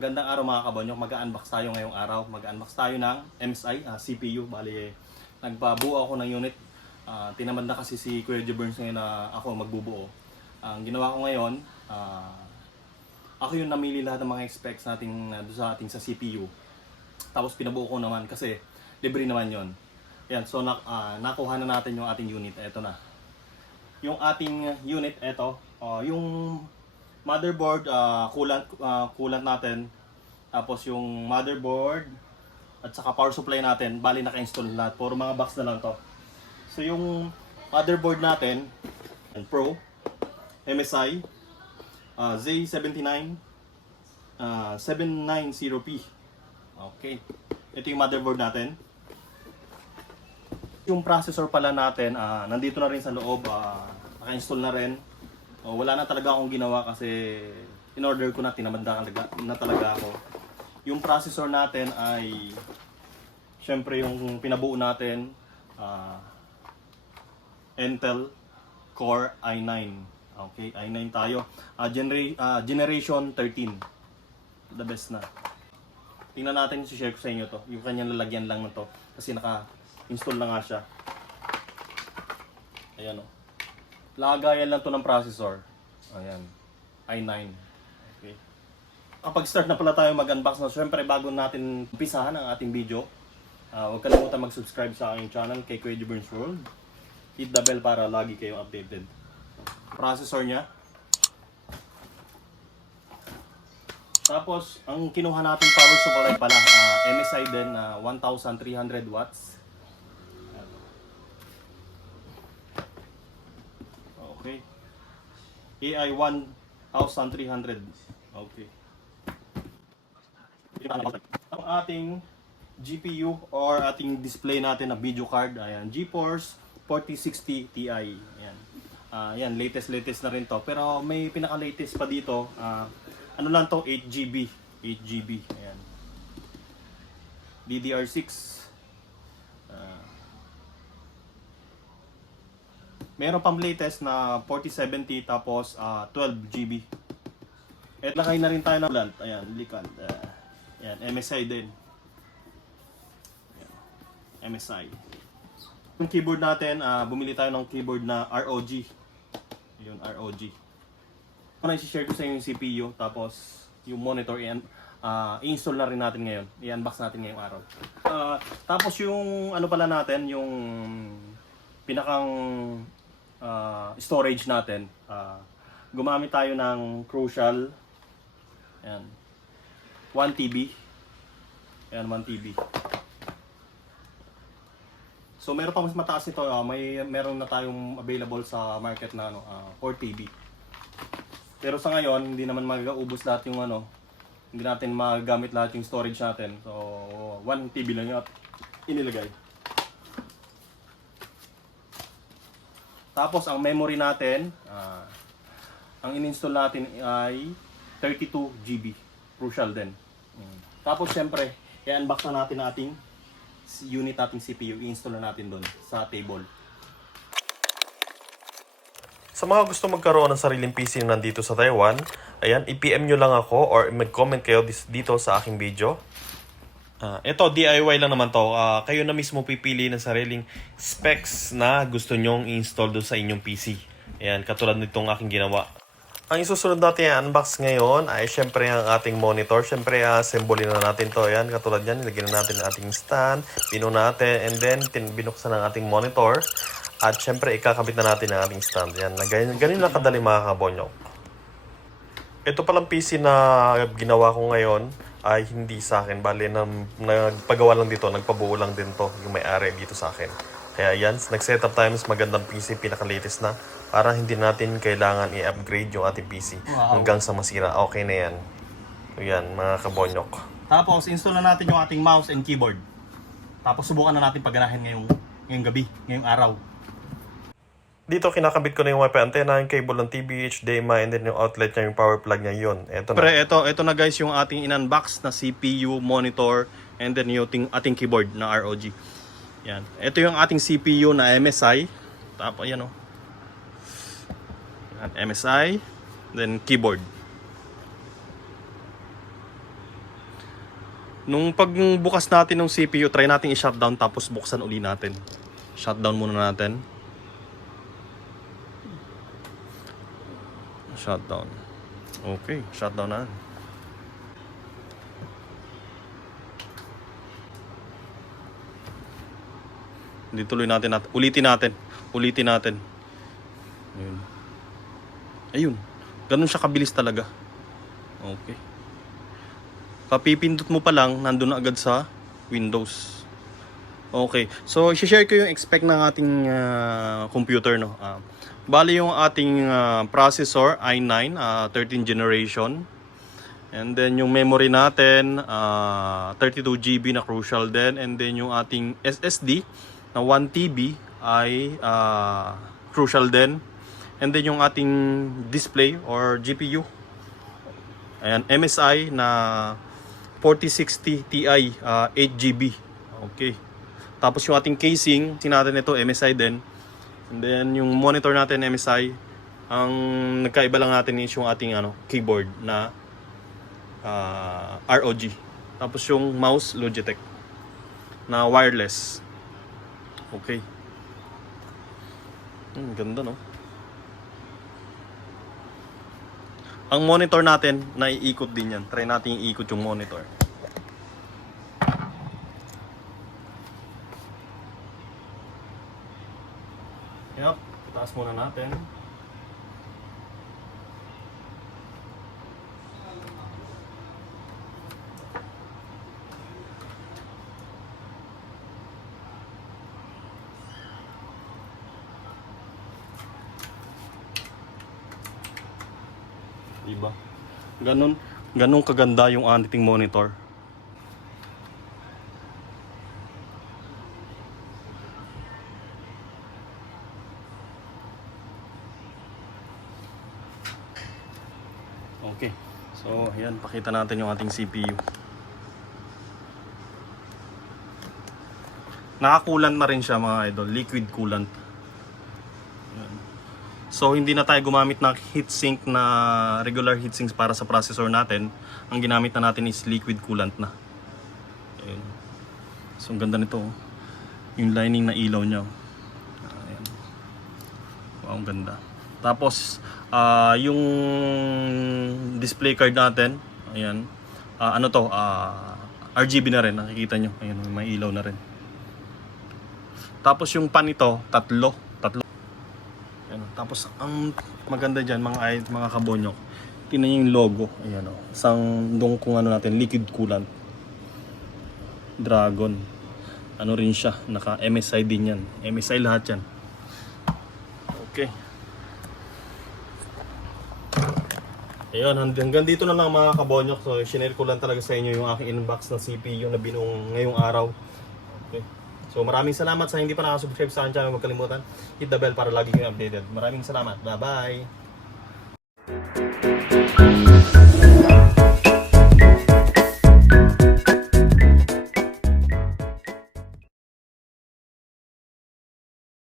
Gandang araw mga kabonyok, mag-unbox tayo ngayong araw. Mag-unbox tayo ng MSI CPU. Bali, nagpabuo ako ng unit. Tinamad na kasi si Kuya Burns ngayon na ako magbubuo. Ang ginawa ko ngayon, ako yung namili lahat ng mga specs natin doon sa ating sa CPU. Tapos pinabuo ko naman kasi libre naman yon. Yan, so nakuha na natin yung ating unit. Ito na. Yung ating unit, ito. Yung motherboard, coolant natin. Tapos yung motherboard at saka power supply natin, bali naka-install lahat. Puro mga box na lang to. So yung motherboard natin, Pro MSI Z79 790P. Okay. Ito yung motherboard natin. Yung processor pala natin, nandito na rin sa loob, naka-install na rin. Wala na talaga akong ginawa kasi in-order ko na, tinamad na talaga ako. Yung processor natin ay syempre yung pinabuo natin, Intel Core i9. Okay, i9 tayo. Generation 13. The best na. Tingnan natin, share ko sa inyo to. Yung kanyang lalagyan lang na to kasi naka-install na nga siya. Ayan o. Lagayan lang to ng processor. Ayan. i9. Okay. Kapag start na pala tayo mag-unbox na, syempre bago natin umpisahan ang ating video, huwag kalimutan mag-subscribe sa aking channel kay Kuya Burns World. Hit the bell para lagi kayong updated. Processor niya. Tapos, ang kinuha natin power supply pala, MSI din, 1,300 watts. Okay. AI 1,300. Okay. Ang ating GPU or ating display natin na video card, ayan, GeForce 4060 Ti. Ayan. Ayan, latest na rin to. Pero may pinaka-latest pa dito. Ano lang to, 8GB. 8GB. Ayan. DDR6. Meron pang latest na 4070 tapos 12GB. At lakay na rin tayo ng coolant. Ayan, likan. Ayan, MSI din. Ayan, MSI. Yung keyboard natin, bumili tayo ng keyboard na ROG. Yun, ROG. Ano i-share ko sa inyo yung CPU, tapos yung monitor, i-install na rin natin ngayon. I-unbox natin ngayong araw. Tapos yung ano pala natin, yung pinakang storage natin, gumamit tayo ng Crucial. Ayan. 1TB. Ayan, 1TB. So meron pa mas mataas nito, meron na tayong available sa market na 4TB. Pero sa ngayon, hindi naman mag-ubos lahat yung hindi natin magagamit lahat yung storage natin. So 1TB lang yung inilagay. Tapos ang memory natin, ang in-install natin ay 32GB. Crucial din. Tapos syempre, i-unbox na natin ating unit, ating CPU. I-install na natin doon sa table. Sa mga gusto magkaroon ng sariling PC na nandito sa Taiwan, ayan, i-PM nyo lang ako or mag-comment kayo dito sa aking video. Ito, DIY lang naman to. Kayo na mismo pipili ng sariling specs na gusto nyong i-install doon sa inyong PC. Ayan, katulad nitong aking ginawa. Ang isusunod natin i-unbox ngayon ay syempre ang ating monitor. Syempre, assemble na natin to. Ayan, katulad yan, nilagyan na natin ang ating stand, pino natin, and then binuksan ang ating monitor. At syempre, ikakabit na natin ang ating stand. Ayan, ganun lang kadali mga kabonyok. Ito palang PC na ginawa ko ngayon ay hindi sa akin. Bali, nagpagawa lang dito, nagpabuo lang din to yung may-ari dito sa akin. Kaya yan, nag-setup tayo mas magandang PC, pinaka-latest na, para hindi natin kailangan i-upgrade yung ating PC hanggang sa masira. Okay na yan. So yan, mga kabonyok. Tapos install na natin yung ating mouse and keyboard. Tapos subukan na natin pagganahin ngayong gabi, ngayong araw. Dito kinakabit ko na yung wifi antenna, yung cable ng TV, HDMI, and then yung outlet niya, yung power plug niya, yun. Ito na. Ito na guys yung ating in-unbox na CPU, monitor, and then yung ating keyboard na ROG. Yan. Ito yung ating CPU na MSI. Tapos yan o. MSI. Then keyboard. Nung pagbukas natin ng CPU, try natin i-shutdown tapos buksan uli natin. Shutdown muna natin. Shutdown. Okay, shutdown na. Hindi tuloy natin. Ulitin natin. Ayun. Ayun. Ganun siya kabilis talaga. Okay. Papipindot mo pa lang, nandun na agad sa Windows. Okay. So, i-share ko yung expect ng ating computer, no. Bali yung ating processor i9 13th generation. And then yung memory natin 32 GB na crucial din, and then yung ating SSD na 1 TB ay crucial din. And then yung ating display or GPU, ayan, MSI na 4060 Ti 8 GB. Okay. Tapos yung ating casing, natin ito MSI din. And then yung monitor natin MSI. Ang nagkaiba lang natin is yung ating keyboard na ROG. Tapos yung mouse Logitech na wireless. Okay. Ganda, no? Ang monitor natin, naiikot din yan. Try natin iikot yung monitor. Yup, itaas muna natin. Diba? Ganun kaganda yung ating monitor. Okay. So, ayan, pakita natin yung ating CPU. Naka-coolant na rin siya, mga idol, liquid coolant. So, hindi na tayo gumamit ng heatsink na regular heatsinks para sa processor natin. Ang ginamit na natin is liquid coolant na. Ayan. So, ang ganda nito. Yung lining na ilaw niya. Ayan. Wow, ang ganda. Tapos, yung display card natin, ayan. RGB na rin, nakikita nyo. Ayan, may ilaw na rin. Tapos, yung pan nito, tatlo. Ayan. Tapos ang maganda diyan, mga kabonyok, tingnan niyo yung logo. Ayan, isang kung natin, liquid coolant. Dragon. Ano rin siya, naka MSI din yan. MSI lahat yan. Okay. Ayun, hanggang dito na lang mga kabonyok. So, shinare ko lang talaga sa inyo yung aking inbox na CPU na binuong ngayong araw. Okay. So maraming salamat sa hindi pa nakasubscribe sa akin channel. Huwag kalimutan, hit the bell para lagi kayong updated. Maraming salamat. Bye-bye!